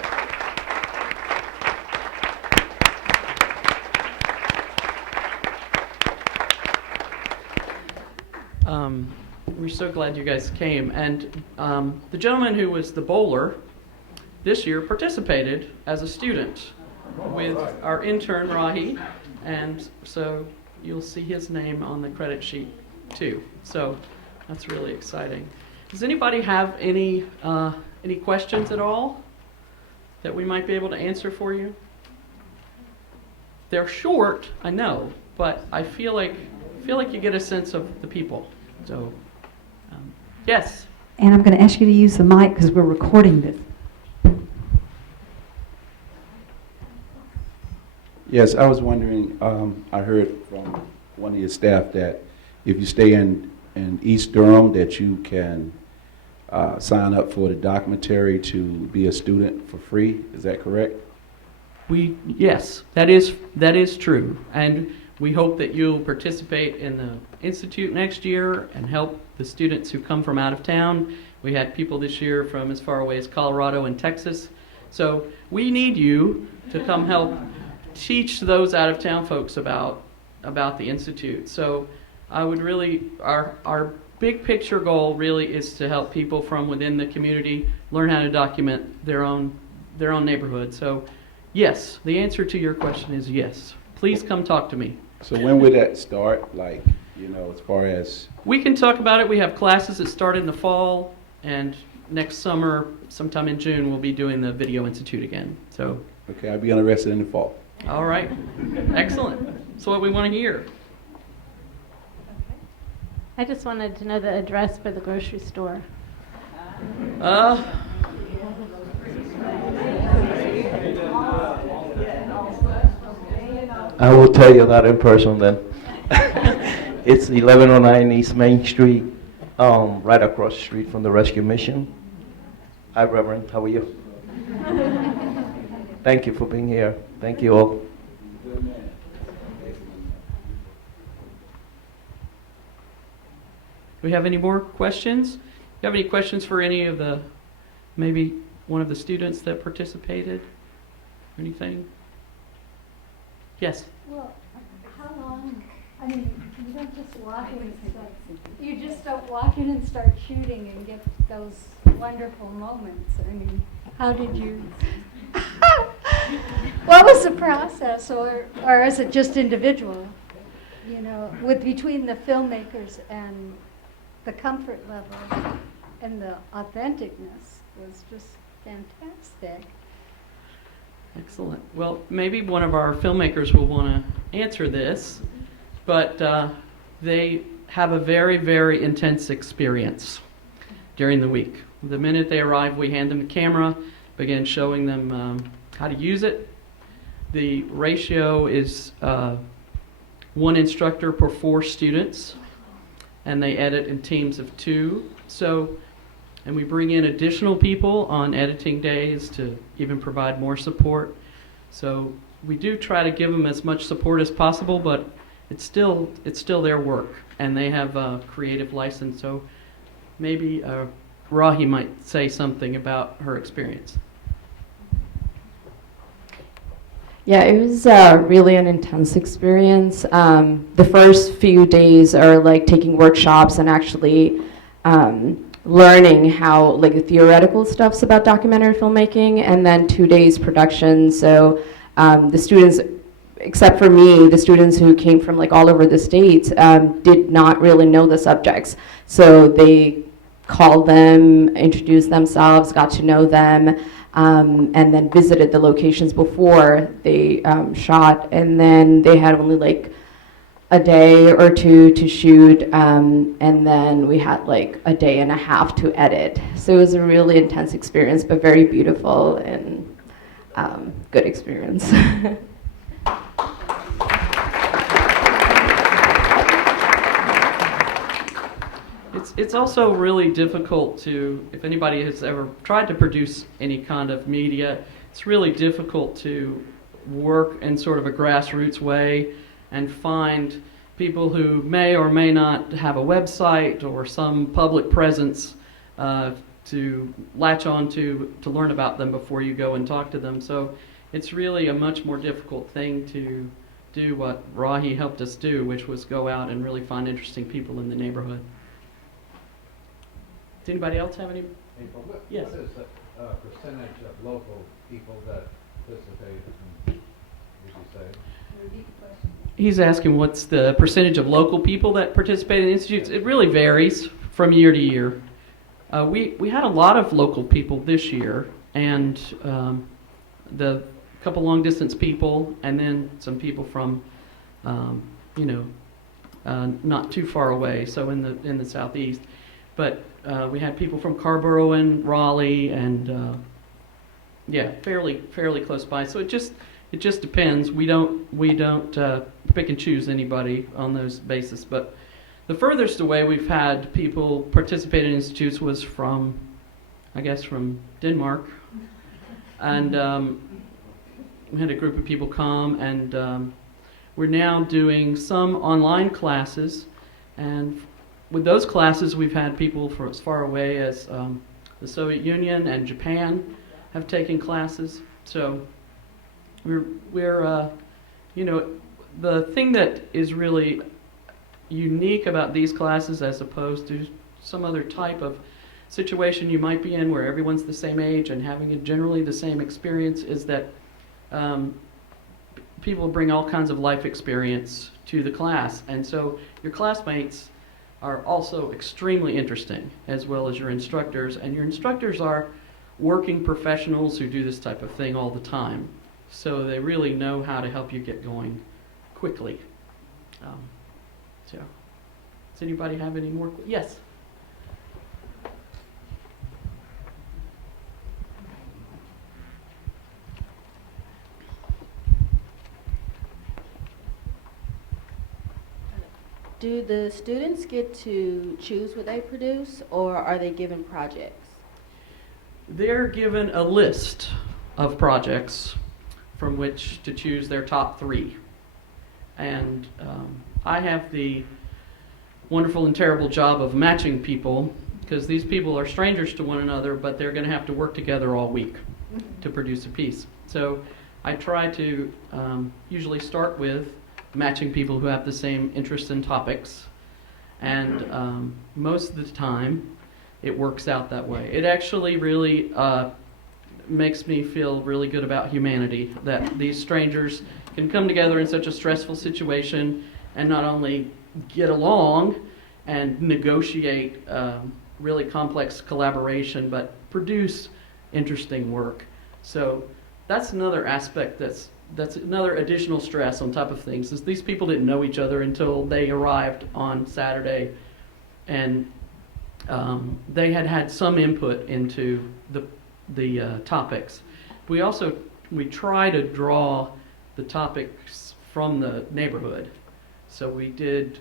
We're so glad you guys came. And the gentleman who was the bowler this year participated as a student with our intern, Rahi. And so you'll see his name on the credit sheet too. So that's really exciting. Does anybody have any questions at all that we might be able to answer for you? They're short, I know, but I feel like you get a sense of the people. So, yes. And I'm going to ask you to use the mic because we're recording this. Yes, I was wondering, I heard from one of your staff that if you stay in East Durham that you can sign up for the documentary to be a student for free. Is that correct? Yes, that is true. And we hope that you'll participate in the Institute next year and help the students who come from out of town We had people this year from as far away as Colorado and Texas. So we need you to come help teach those out-of-town folks about the Institute. So I would really, our big picture goal really is to help people from within the community learn how to document their own neighborhood. So yes, the answer to your question is yes. Please come talk to me. So when would that start? Like, you know, as far as... We can talk about it. We have classes that start in the fall, and next summer, sometime in June, we'll be doing the Video Institute again. So. Okay, I'll be interested in the fall. All right. Excellent. That's what we want to hear. I just wanted to know the address for the grocery store. I will tell you that in person then. It's 1109 East Main Street, right across the street from the Rescue Mission. Hi, Reverend. How are you? Thank you for being here. Thank you all. Do we have any more questions? Do you have any questions for any of the, maybe one of the students that participated? Anything? Yes? Well, how long, I mean, you don't just walk in and start, you just don't walk in and start shooting and get those wonderful moments. I mean, how did you, what was the process, or is it just individual? You know, between the filmmakers and the comfort level and the authenticness was just fantastic. Excellent. Well, maybe one of our filmmakers will want to answer this, but they have a very, very intense experience during the week. The minute they arrive, we hand them the camera, begin showing them how to use it. The ratio is 1 instructor per 4 students, and they edit in teams of 2. So, and we bring in additional people on editing days to even provide more support. So we do try to give them as much support as possible, but it's still their work, and they have a creative license. So maybe Rahi might say something about her experience. Yeah, it was really an intense experience. The first few days are like taking workshops and actually learning how, like, the theoretical stuffs about documentary filmmaking, and then 2 days production. So the students, except for me, the students who came from like all over the states did not really know the subjects. So they called them, introduced themselves, got to know them, and then visited the locations before they shot. And then they had only like a day or 2 to shoot, and then we had like a day and a half to edit. So it was a really intense experience, but very beautiful and good experience. It's also really difficult to, if anybody has ever tried to produce any kind of media, it's really difficult to work in sort of a grassroots way and find people who may or may not have a website or some public presence to latch on to learn about them before you go and talk to them. So it's really a much more difficult thing to do what Rahi helped us do, which was go out and really find interesting people in the neighborhood. Does anybody else have any? Yes. What is the percentage of local people that participate, would you say? He's asking what's the percentage of local people that participate in institutes. It really varies from year to year. We had a lot of local people this year, and the couple long distance people, and then some people from, not too far away, so in the southeast. But we had people from Carrboro and Raleigh, and fairly close by. So it just depends. We don't pick and choose anybody on those basis. But the furthest away we've had people participate in institutes was from Denmark, and we had a group of people come, and we're now doing some online classes, and with those classes, we've had people from as far away as the Soviet Union and Japan have taken classes. So we're you know, the thing that is really unique about these classes as opposed to some other type of situation you might be in where everyone's the same age and having generally the same experience is that people bring all kinds of life experience to the class. And so your classmates are also extremely interesting, as well as your instructors. And your instructors are working professionals who do this type of thing all the time. So they really know how to help you get going quickly. So, does anybody have any more? Yes? Do the students get to choose what they produce, or are they given projects? They're given a list of projects from which to choose their top 3. And I have the wonderful and terrible job of matching people, because these people are strangers to one another, but they're going to have to work together all week to produce a piece. So I try to usually start with matching people who have the same interests and topics, and most of the time it works out that way. It actually really makes me feel really good about humanity, that these strangers can come together in such a stressful situation and not only get along and negotiate really complex collaboration, but produce interesting work. So that's another aspect that's another additional stress on top of things, is these people didn't know each other until they arrived on Saturday, and they had some input into the topics. We try to draw the topics from the neighborhood. So we did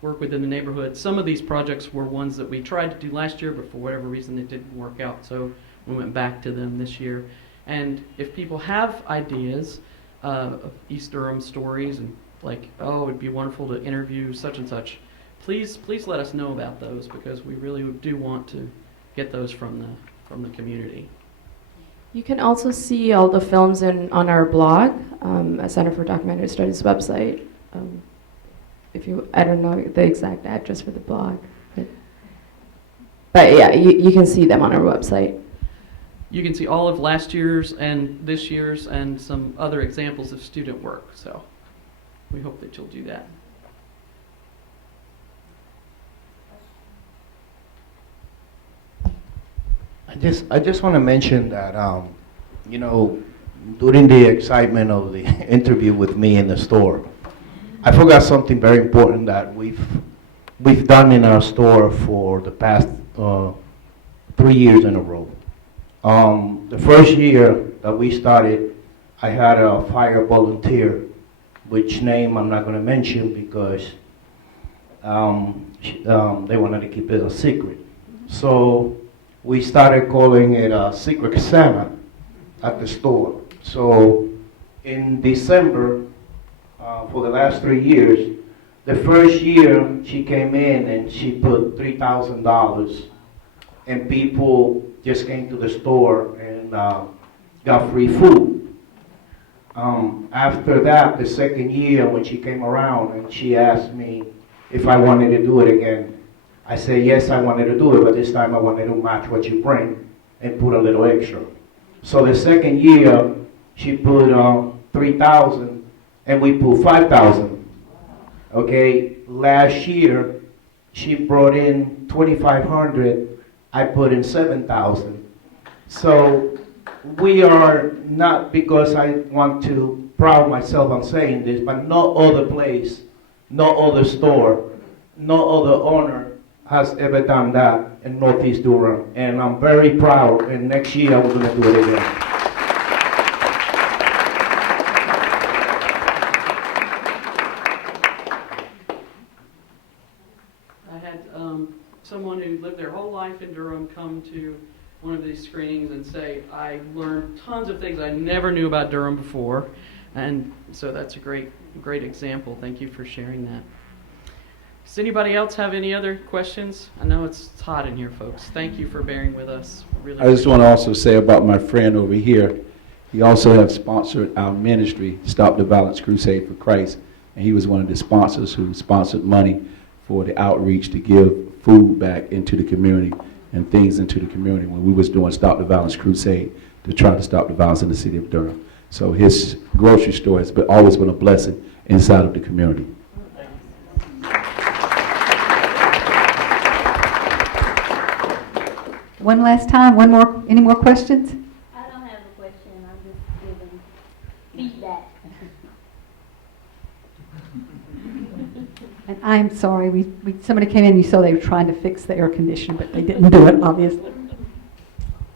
work within the neighborhood. Some of these projects were ones that we tried to do last year, but for whatever reason it didn't work out, so we went back to them this year. And if people have ideas of East Durham stories, and like, oh, it'd be wonderful to interview such and such, please let us know about those, because we really do want to get those from the community. You can also see all the films on our blog, at Center for Documentary Studies website. I don't know the exact address for the blog, but yeah, you can see them on our website. You can see all of last year's and this year's and some other examples of student work. So we hope that you'll do that. I just want to mention that, you know, during the excitement of the interview with me in the store, I forgot something very important that we've done in our store for the past 3 years in a row. The first year that we started, I had a fire volunteer, which name I'm not going to mention because they wanted to keep it a secret. So we started calling it a Secret Santa at the store. So in December, for the last 3 years, the first year she came in and she put $3,000, and people just came to the store and got free food. After that, the second year when she came around and she asked me if I wanted to do it again, I said yes, I wanted to do it, but this time I wanted to match what you bring and put a little extra. So the second year, she put 3,000 and we put 5,000. Okay, last year she brought in 2,500. I put in 7,000. So we are not, because I want to proud myself on saying this, but no other place, no other store, no other owner has ever done that in Northeast Durham. And I'm very proud, and next year we're going to do it again. I had someone who lived their whole life in Durham come to one of these screenings and say, I learned tons of things I never knew about Durham before. And so that's a great example. Thank you for sharing that. Does anybody else have any other questions? I know it's hot in here, folks. Thank you for bearing with us. Really I just want to also say about my friend over here, he also has sponsored our ministry, Stop the Violence Crusade for Christ, and he was one of the sponsors who sponsored money for the outreach to give food back into the community and things into the community when we was doing Stop the Violence Crusade to try to stop the violence in the city of Durham. So his grocery store has always been a blessing inside of the community. One last time, any more questions? I don't have a question, I'm just giving feedback. And I'm sorry, somebody came in, you saw they were trying to fix the air conditioner, but they didn't do it, obviously.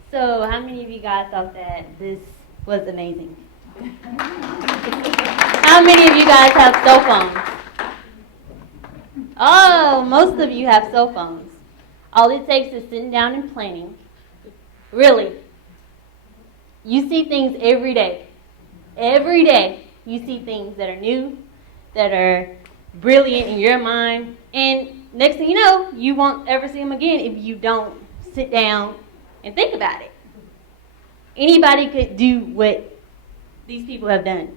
So, how many of you guys thought that this was amazing? How many of you guys have cell phones? Oh, most of you have cell phones. All it takes is sitting down and planning. Really. You see things every day. Every day you see things that are new, that are brilliant in your mind, and next thing you know, you won't ever see them again if you don't sit down and think about it. Anybody could do what these people have done.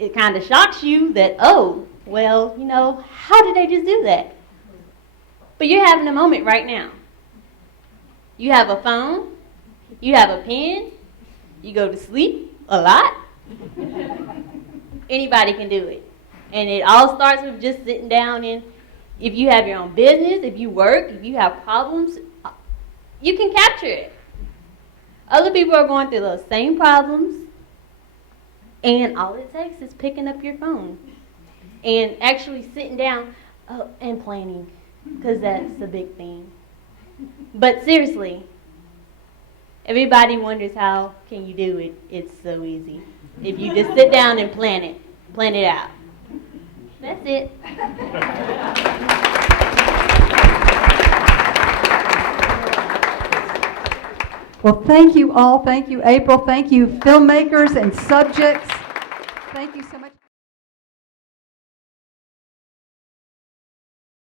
It kind of shocks you that, oh, well, how did they just do that? But you're having a moment right now. You have a phone, you have a pen, you go to sleep a lot. Anybody can do it. And it all starts with just sitting down, and if you have your own business, if you work, if you have problems, you can capture it. Other people are going through those same problems, and all it takes is picking up your phone and actually sitting down and planning, because that's the big thing. But seriously, everybody wonders how can you do it. It's so easy. If you just sit down and plan it out. That's it. Well, thank you all. Thank you, April. Thank you, filmmakers and subjects. Thank you so much.